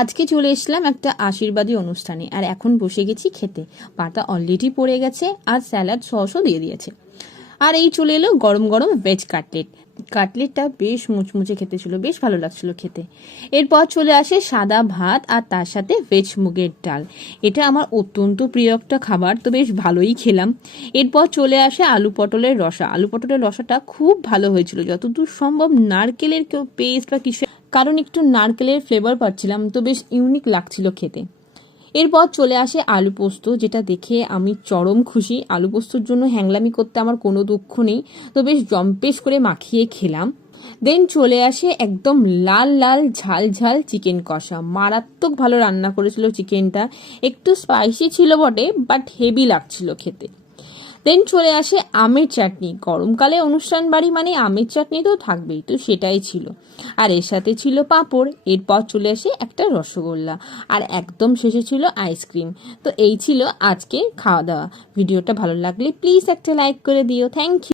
আজকে চলে এসলাম একটা আশীর্বাদী অনুষ্ঠানে, আর এখন বসে গেছি খেতে। পাতা অলরেডি পড়ে গেছে, আর স্যালাড সসও দিয়ে দিয়েছে। আর এই চলে এলো গরম গরম ভেজ কাটলেট। কাটলেটটা বেশ মুচমুচে খেতে ছিল, বেশ ভালো লাগছিল খেতে। এরপর চলে আসে সাদা ভাত, আর তার সাথে ভেজ মুগের ডাল। এটা আমার অত্যন্ত প্রিয় একটা খাবার, তো বেশ ভালোই খেলাম। এরপর চলে আসে আলু পটলের রসা। আলু পটলের রসাটা খুব ভালো হয়েছিল, যতদূর সম্ভব নারকেলের পেস্ট বা কিছু, কারণ একটু নারকেলের ফ্লেভার পাচ্ছিলাম, তো বেশ ইউনিক লাগছিল খেতে। এরপর চলে আসে আলু পোস্ত, যেটা দেখে আমি চরম খুশি। আলু পোস্তর জন্য হ্যাংলামি করতে আমার কোনো দুঃখ নেই, তো বেশ জম্পেশ করে মাখিয়ে খেলাম। দেন চলে আসে একদম লাল লাল ঝাল ঝাল চিকেন কষা। মারাত্মক ভালো রান্না করেছিল চিকেনটা। একটু স্পাইসি ছিল বটে, বাট হেভি লাগছিল খেতে। দেন চলে আসে আমের চাটনি। গরমকালে অনুষ্ঠান বাড়ি মানে আমের চাটনি তো থাকবেই, তো সেটাই ছিল। আর এর সাথে ছিল পাঁপড়। এরপর চলে আসে একটা রসগোল্লা, আর একদম শেষে ছিল আইসক্রিম। তো এই ছিল আজকে খাওয়া দাওয়া। ভিডিওটা ভালো লাগলে প্লিজ একটা লাইক করে দিও। Thank you.